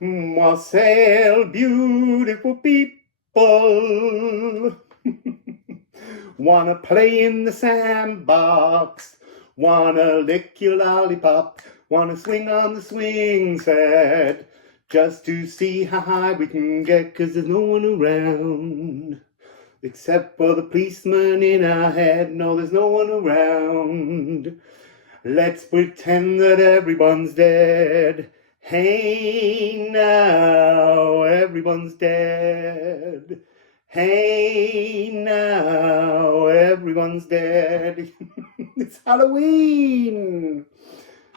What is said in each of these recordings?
Wassail, beautiful people. Wanna play in the sandbox, wanna lick your lollipop, wanna swing on the swing set, just to see how high we can get, 'cause there's no one around. Except for the policeman in our head, no, there's no one around. Let's pretend that everyone's dead. Hey now, everyone's dead. Hey now, everyone's dead. It's Halloween.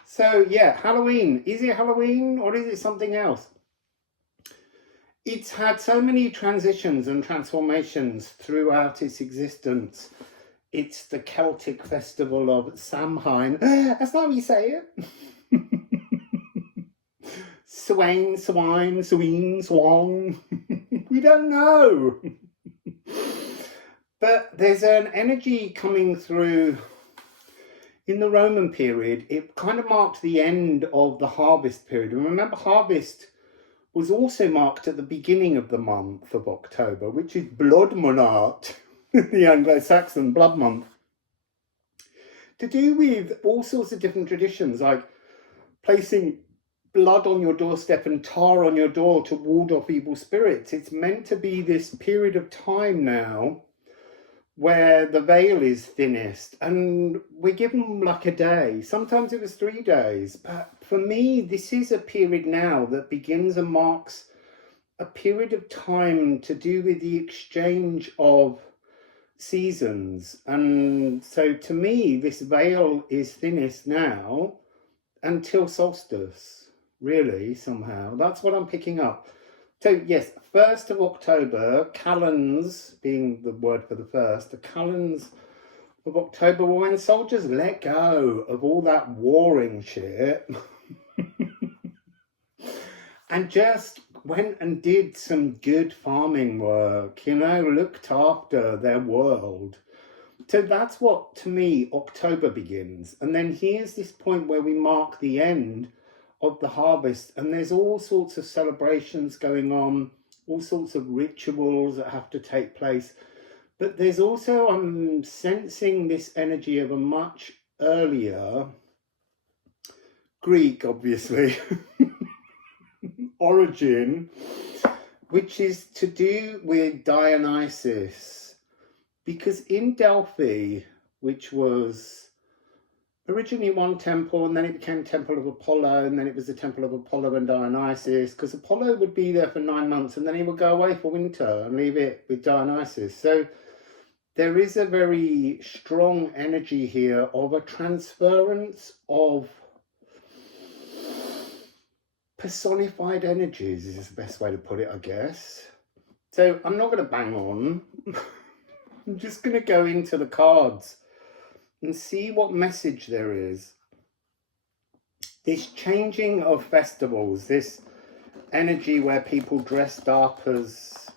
So yeah, Halloween. Is it Halloween or is it something else? It's had so many transitions and transformations throughout its existence. It's the Celtic festival of Samhain. That's not how you say it. Swain, swine, swing, swan. We don't know. But there's an energy coming through in the Roman period. It kind of marked the end of the harvest period. And remember, harvest was also marked at the beginning of the month of October, which is Blood Monat, the Anglo-Saxon blood month, to do with all sorts of different traditions, like placing blood on your doorstep and tar on your door to ward off evil spirits. It's meant to be this period of time now where the veil is thinnest, and we're given like a day. Sometimes it was 3 days, but for me, this is a period now that begins and marks a period of time to do with the exchange of seasons. And so to me, this veil is thinnest now until solstice, really, somehow. That's what I'm picking up. So yes, 1st of October, Calends being the word for the first, the Calends of October were when soldiers let go of all that warring shit and just went and did some good farming work, you know, looked after their world. So that's what, to me, October begins. And then here's this point where we mark the end of the harvest, and there's all sorts of celebrations going on, all sorts of rituals that have to take place. But there's also, I'm sensing this energy of a much earlier Greek, obviously, origin, which is to do with Dionysus. Because in Delphi, which was originally one temple, and then it became Temple of Apollo, and then it was the Temple of Apollo and Dionysus, because Apollo would be there for 9 months and then he would go away for winter and leave it with Dionysus. So there is a very strong energy here of a transference of personified energies, is the best way to put it, I guess. So I'm not going to bang on. I'm just going to go into the cards and see what message there is. This changing of festivals, this energy where people dressed up as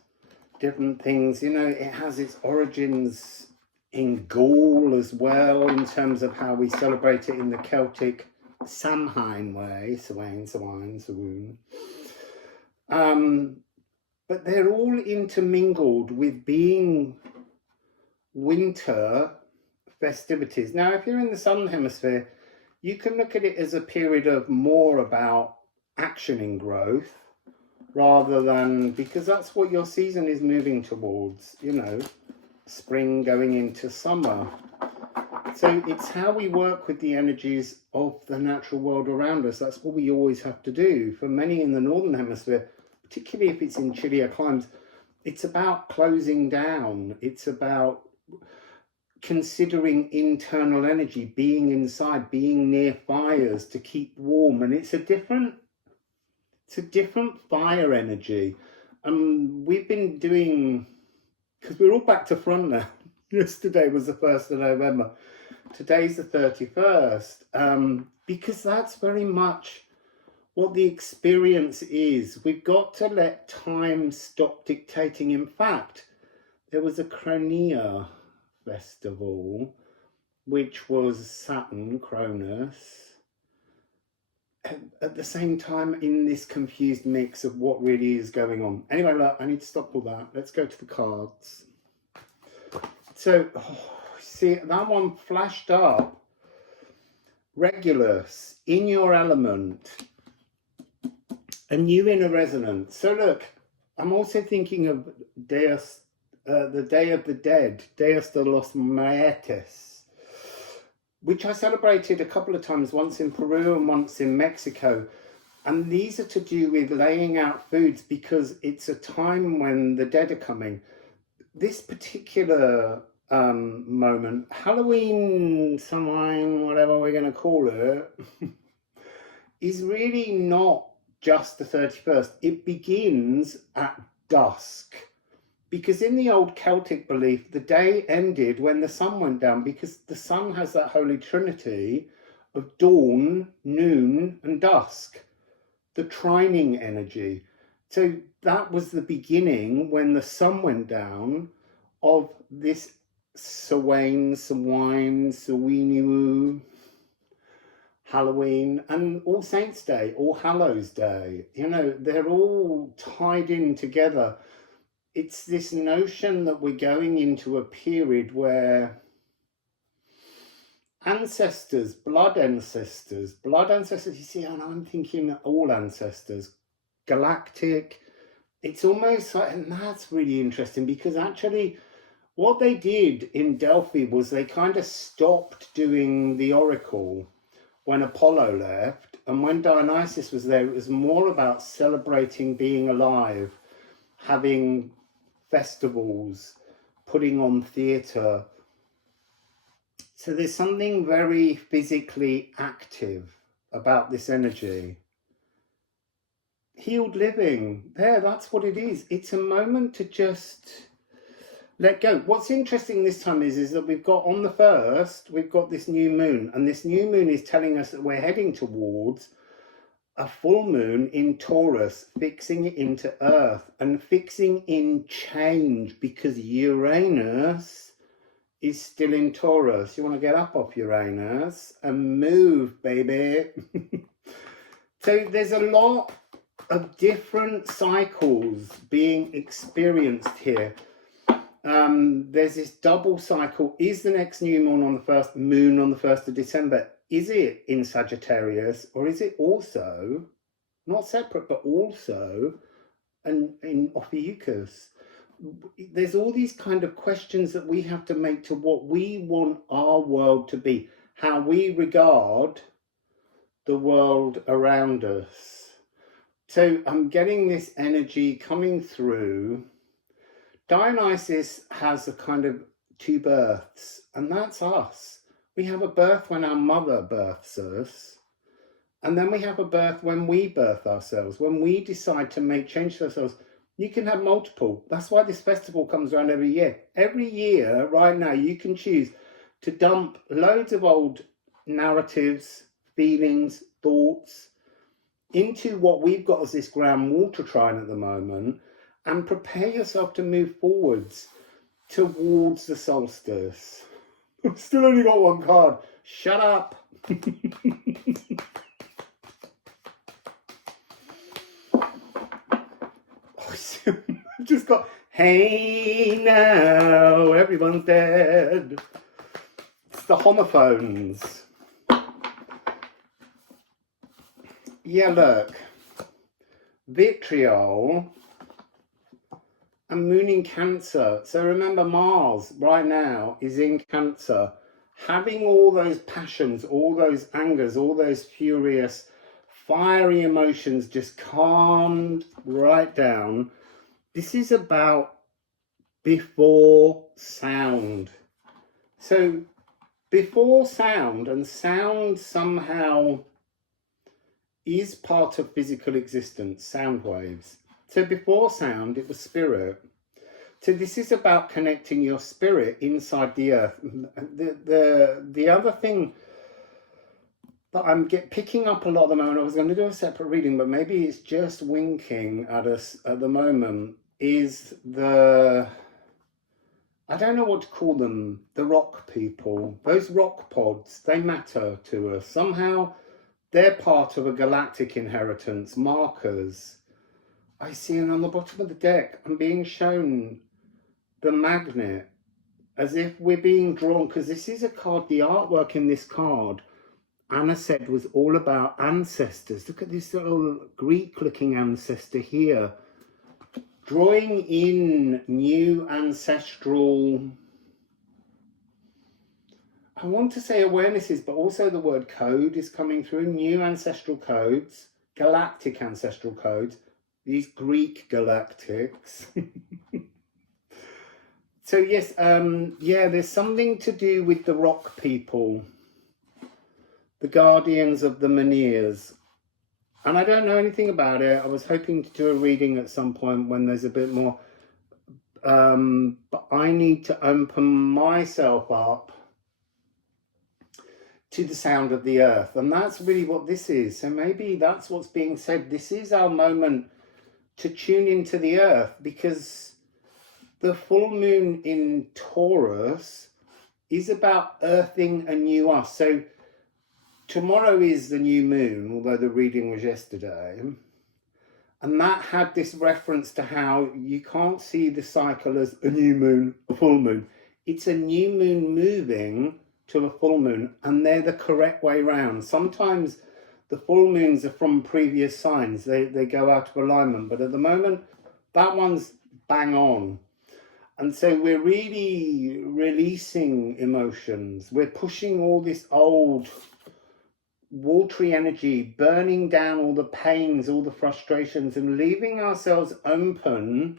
different things, you know, it has its origins in Gaul as well, in terms of how we celebrate it in the Celtic Samhain way, Samhain. But they're all intermingled with being winter festivities. Now, if you're in the southern hemisphere, you can look at it as a period of more about action and growth, rather than, because that's what your season is moving towards, you know, spring going into summer. So it's how we work with the energies of the natural world around us. That's what we always have to do. For many in the northern hemisphere, particularly if it's in chillier climes, it's about closing down. It's about considering internal energy, being inside, being near fires to keep warm. And it's a different fire energy. We've been doing, because we're all back to front now. Yesterday was the 1st of November. Today's the 31st. Because that's very much what the experience is. We've got to let time stop dictating. In fact, there was a Chronia festival, which was Saturn, Cronus, at the same time in this confused mix of what really is going on. Anyway, look, I need to stop all that. Let's go to the cards. So, see, that one flashed up. Regulus, in your element, and you in a resonance. So look, I'm also thinking of Deus, the Day of the Dead, Deus de los Muertos, which I celebrated a couple of times, once in Peru and once in Mexico. And these are to do with laying out foods because it's a time when the dead are coming. This particular moment, Halloween, Samhain, whatever we're going to call it, is really not just the 31st. It begins at dusk. Because in the old Celtic belief, the day ended when the sun went down, because the sun has that holy trinity of dawn, noon, and dusk, the trining energy. So that was the beginning, when the sun went down, of this Samhain, Halloween, and All Saints' Day, All Hallows' Day. You know, they're all tied in together. It's this notion that we're going into a period where ancestors, blood ancestors, you see, and I'm thinking all ancestors, galactic. It's almost like, and that's really interesting, because actually what they did in Delphi was they kind of stopped doing the oracle when Apollo left, and when Dionysus was there, it was more about celebrating being alive, having festivals, putting on theatre. So there's something very physically active about this energy. Healed living, there, that's what it is. It's a moment to just let go. What's interesting this time is that we've got, on the 1st, we've got this new moon, and this new moon is telling us that we're heading towards a full moon in Taurus, fixing it into Earth and fixing in change, because Uranus is still in Taurus. You want to get up off Uranus and move, baby. So there's a lot of different cycles being experienced here. There's this double cycle. Is the next new moon on the 1st, moon on the 1st of December, is it in Sagittarius, or is it also, not separate, but also in Ophiuchus? There's all these kind of questions that we have to make to what we want our world to be, how we regard the world around us. So I'm getting this energy coming through. Dionysus has a kind of 2 births, and that's us. We have a birth when our mother births us, and then we have a birth when we birth ourselves, when we decide to make change to ourselves. You can have multiple. That's why this festival comes around every year. Every year, right now, you can choose to dump loads of old narratives, feelings, thoughts into what we've got as this grand water trine at the moment, and prepare yourself to move forwards towards the solstice. I've still only got 1 card. Shut up. I've just got, hey now, everyone's dead. It's the homophones. Yeah, look. Vitriol and moon in Cancer. So remember, Mars right now is in Cancer, having all those passions, all those angers, all those furious, fiery emotions just calmed right down. This is about before sound. So before sound, and sound somehow is part of physical existence, sound waves. So before sound, it was spirit. So this is about connecting your spirit inside the earth. The other thing that I'm picking up a lot at the moment, I was going to do a separate reading, but maybe it's just winking at us at the moment, is the, I don't know what to call them, the rock people. Those rock pods, they matter to us. Somehow they're part of a galactic inheritance. Markers. I see, and on the bottom of the deck, I'm being shown the magnet, as if we're being drawn, because this is a card, the artwork in this card, Anna said, was all about ancestors. Look at this little Greek-looking ancestor here, drawing in new ancestral, I want to say awarenesses, but also the word code is coming through, new ancestral codes, galactic ancestral codes, these Greek galactics. So yes, yeah, there's something to do with the rock people, the guardians of the Menhirs. And I don't know anything about it. I was hoping to do a reading at some point when there's a bit more, but I need to open myself up to the sound of the earth. And that's really what this is. So maybe that's what's being said. This is our moment to tune into the earth, because the full moon in Taurus is about earthing a new us. So tomorrow is the new moon, although the reading was yesterday. And that had this reference to how you can't see the cycle as a new moon, a full moon. It's a new moon moving to a full moon, and they're the correct way round. Sometimes the full moons are from previous signs. They go out of alignment. But at the moment, that one's bang on. And so we're really releasing emotions. We're pushing all this old watery energy, burning down all the pains, all the frustrations, and leaving ourselves open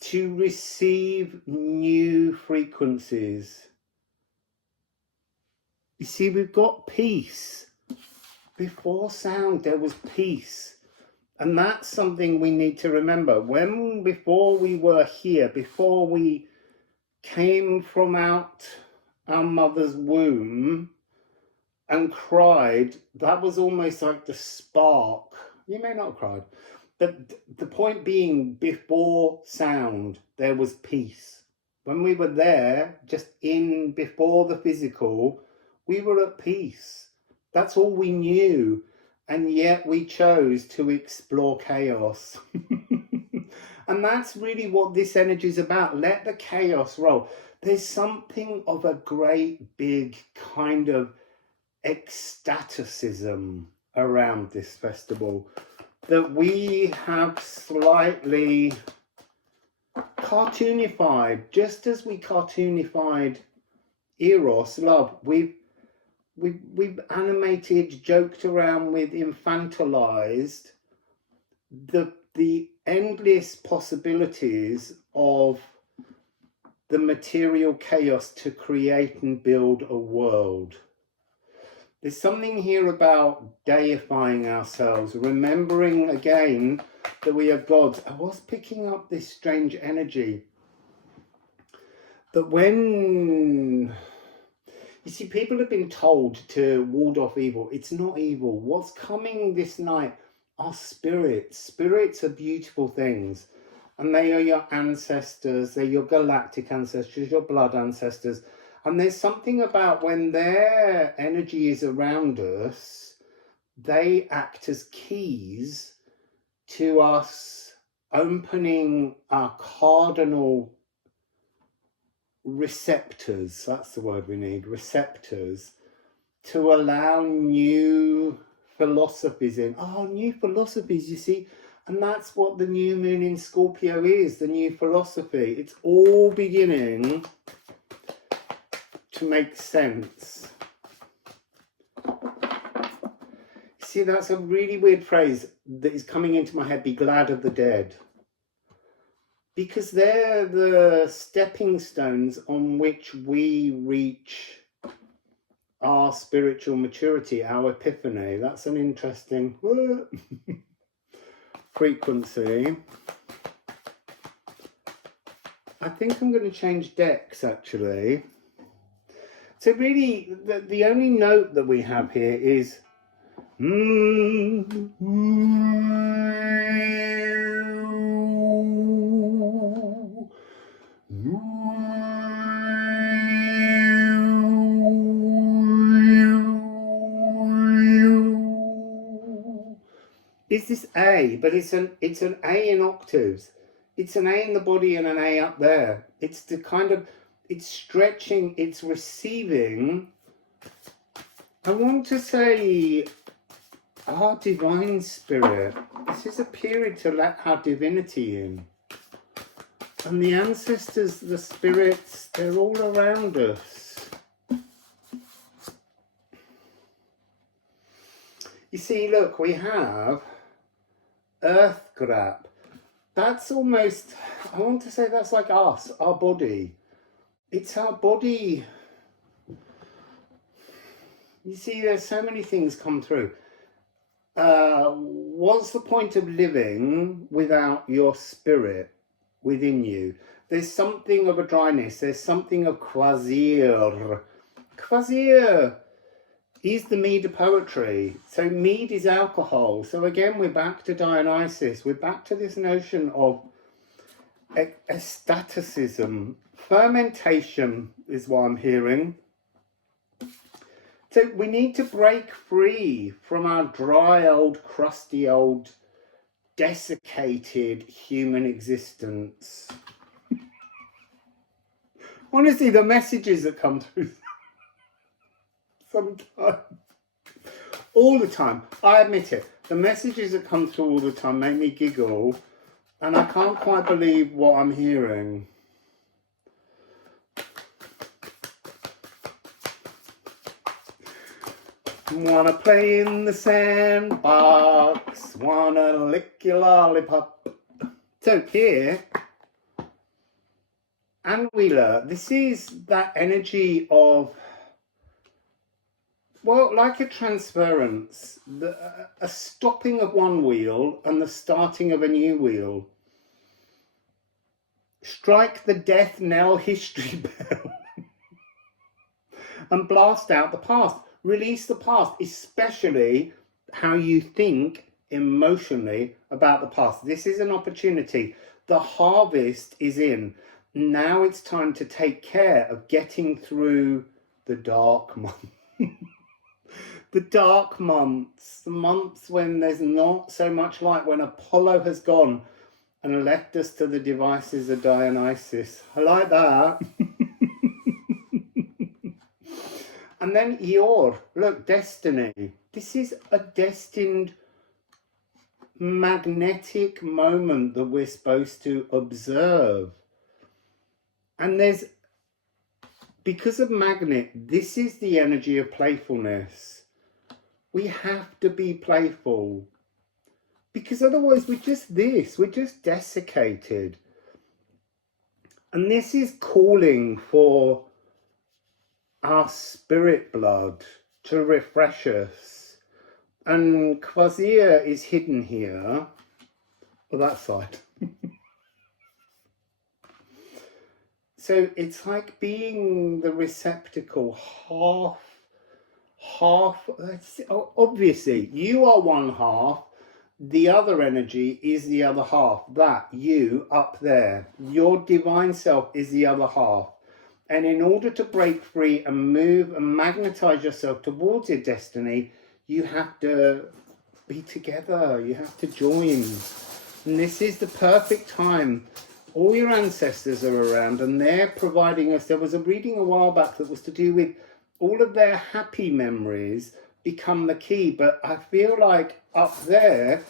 to receive new frequencies. You see, we've got peace. Before sound, there was peace. And that's something we need to remember. Before we were here, before we came from out our mother's womb and cried, that was almost like the spark. You may not have cried, but the point being, before sound, there was peace. When we were there, just before the physical, we were at peace. That's all we knew. And yet we chose to explore chaos. And that's really what this energy is about. Let the chaos roll. There's something of a great big kind of ecstaticism around this festival that we have slightly cartoonified. Just as we cartoonified Eros, love, we've animated, joked around with, infantilized the endless possibilities of the material chaos to create and build a world. There's something here about deifying ourselves, remembering again that we are gods. I was picking up this strange energy that when... You see, people have been told to ward off evil. It's not evil. What's coming this night are spirits. Spirits are beautiful things. And they are your ancestors. They're your galactic ancestors, your blood ancestors. And there's something about when their energy is around us, they act as keys to us opening our cardinal receptors, that's the word we need, receptors, to allow new philosophies in. Oh, new philosophies, you see, and that's what the new moon in Scorpio is, the new philosophy. It's all beginning to make sense. See, that's a really weird phrase that is coming into my head, be glad of the dead. Because they're the stepping stones on which we reach our spiritual maturity, our epiphany. That's an interesting frequency. I think I'm going to change decks, actually. So really, the only note that we have here is... A, but it's an A in octaves. It's an A in the body and an A up there. It's the kind of, it's stretching, it's receiving. I want to say our divine spirit. This is a period to let our divinity in. And the ancestors, the spirits, they're all around us. You see, look, we have earth grab. That's almost, I want to say that's like us, our body. It's our body. You see, there's so many things come through. What's the point of living without your spirit within you? There's something of a dryness. There's something of quasir. Quasir is the mead of poetry. So mead is alcohol. So again, we're back to Dionysus. We're back to this notion of ecstaticism. Fermentation is what I'm hearing. So we need to break free from our dry, old, crusty, old, desiccated human existence. Honestly, the messages that come through sometimes, all the time, I admit it, the messages that come through all the time make me giggle, and I can't quite believe what I'm hearing. Wanna play in the sandbox, wanna lick your lollipop. So here, and Wheeler, this is that energy of, well, like a transference, a stopping of one wheel and the starting of a new wheel. Strike the death knell history bell and blast out the past. Release the past, especially how you think emotionally about the past. This is an opportunity. The harvest is in. Now it's time to take care of getting through the dark months. The dark months, the months when there's not so much light, when Apollo has gone and left us to the devices of Dionysus. I like that. And then Eeyore, look, destiny. This is a destined magnetic moment that we're supposed to observe. And there's, because of magnet, this is the energy of playfulness. We have to be playful. Because otherwise we're just this, we're just desiccated. And this is calling for our spirit blood to refresh us. And Quasir is hidden here, on that side. So it's like being the receptacle, half, obviously you are one half, the other energy is the other half, that you up there, your divine self is the other half. And in order to break free and move and magnetize yourself towards your destiny, you have to be together, you have to join. And this is the perfect time. All your ancestors are around and they're providing us. There was a reading a while back that was to do with all of their happy memories become the key. But I feel like up there,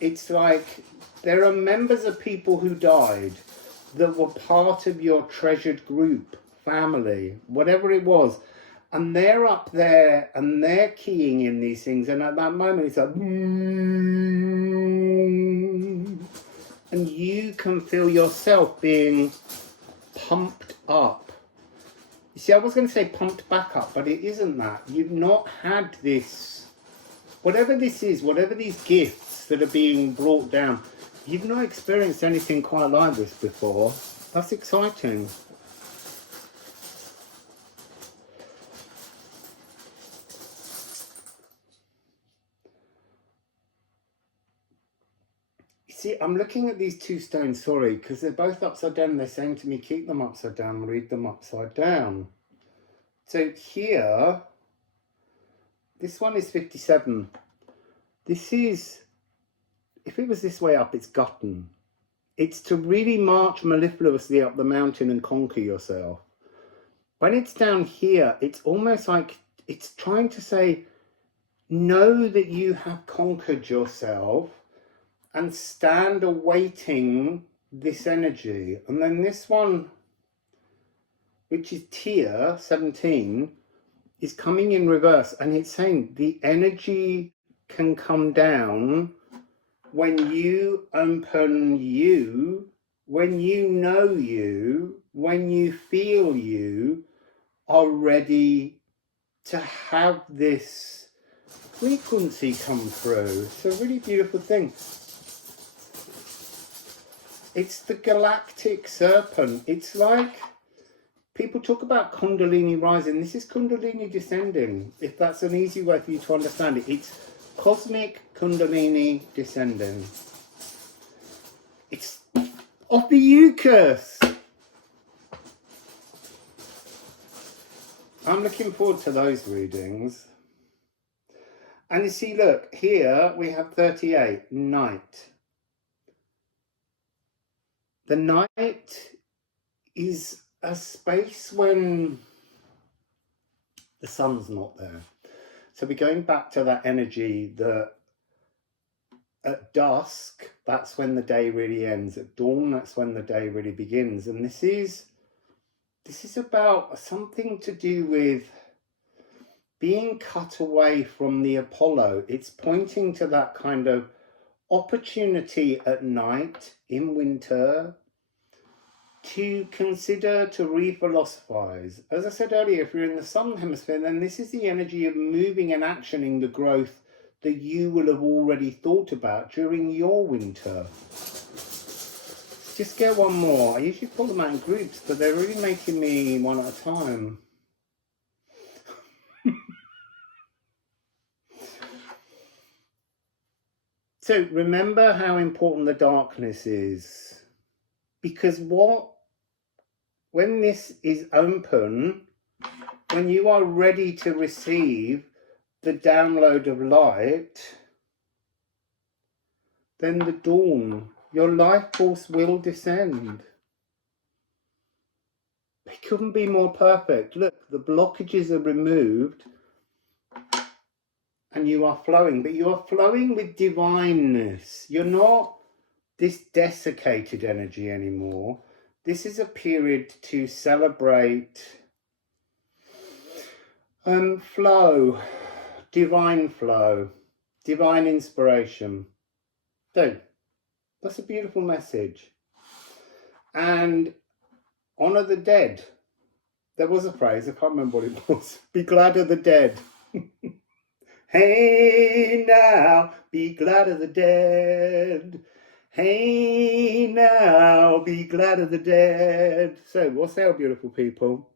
it's like there are members of people who died that were part of your treasured group, family, whatever it was. And they're up there and they're keying in these things. And at that moment, it's like, and you can feel yourself being pumped up. You see, I was going to say pumped back up, but it isn't that. You've not had this, whatever this is, whatever these gifts that are being brought down, you've not experienced anything quite like this before. That's exciting. See, I'm looking at these two stones, sorry, because they're both upside down. They're saying to me, keep them upside down, read them upside down. So here, this one is 57. This is if it was this way up, it's Gutton. It's to really march mellifluously up the mountain and conquer yourself. When it's down here, it's almost like it's trying to say, know that you have conquered yourself and stand awaiting this energy. And then this one, which is tier 17, is coming in reverse, and it's saying the energy can come down when you open you, when you know you, when you feel you are ready to have this frequency come through. It's a really beautiful thing. It's the galactic serpent. It's like people talk about Kundalini rising. This is Kundalini descending, if that's an easy way for you to understand it. It's cosmic Kundalini descending. It's of the Eucharist. I'm looking forward to those readings. And you see, look, here we have 38, night. The night is a space when the sun's not there. So we're going back to that energy that at dusk, that's when the day really ends. At dawn, that's when the day really begins. And this is about something to do with being cut away from the Apollo. It's pointing to that kind of opportunity at night in winter to consider, to re-philosophize. As I said earlier, if you're in the southern hemisphere, then this is the energy of moving and actioning the growth that you will have already thought about during your winter. Just get one more. I usually pull them out in groups, but they're really making me one at a time. So remember how important the darkness is, because when this is open, when you are ready to receive the download of light, then the dawn, your life force will descend. It couldn't be more perfect. Look, the blockages are removed and you are flowing, but you are flowing with divineness. You're not this desiccated energy anymore. This is a period to celebrate flow, divine inspiration. So that's a beautiful message. And honor the dead. There was a phrase, I can't remember what it was. Be glad of the dead. Hey now, be glad of the dead. Hey now, be glad of the dead. So, wassail, beautiful people.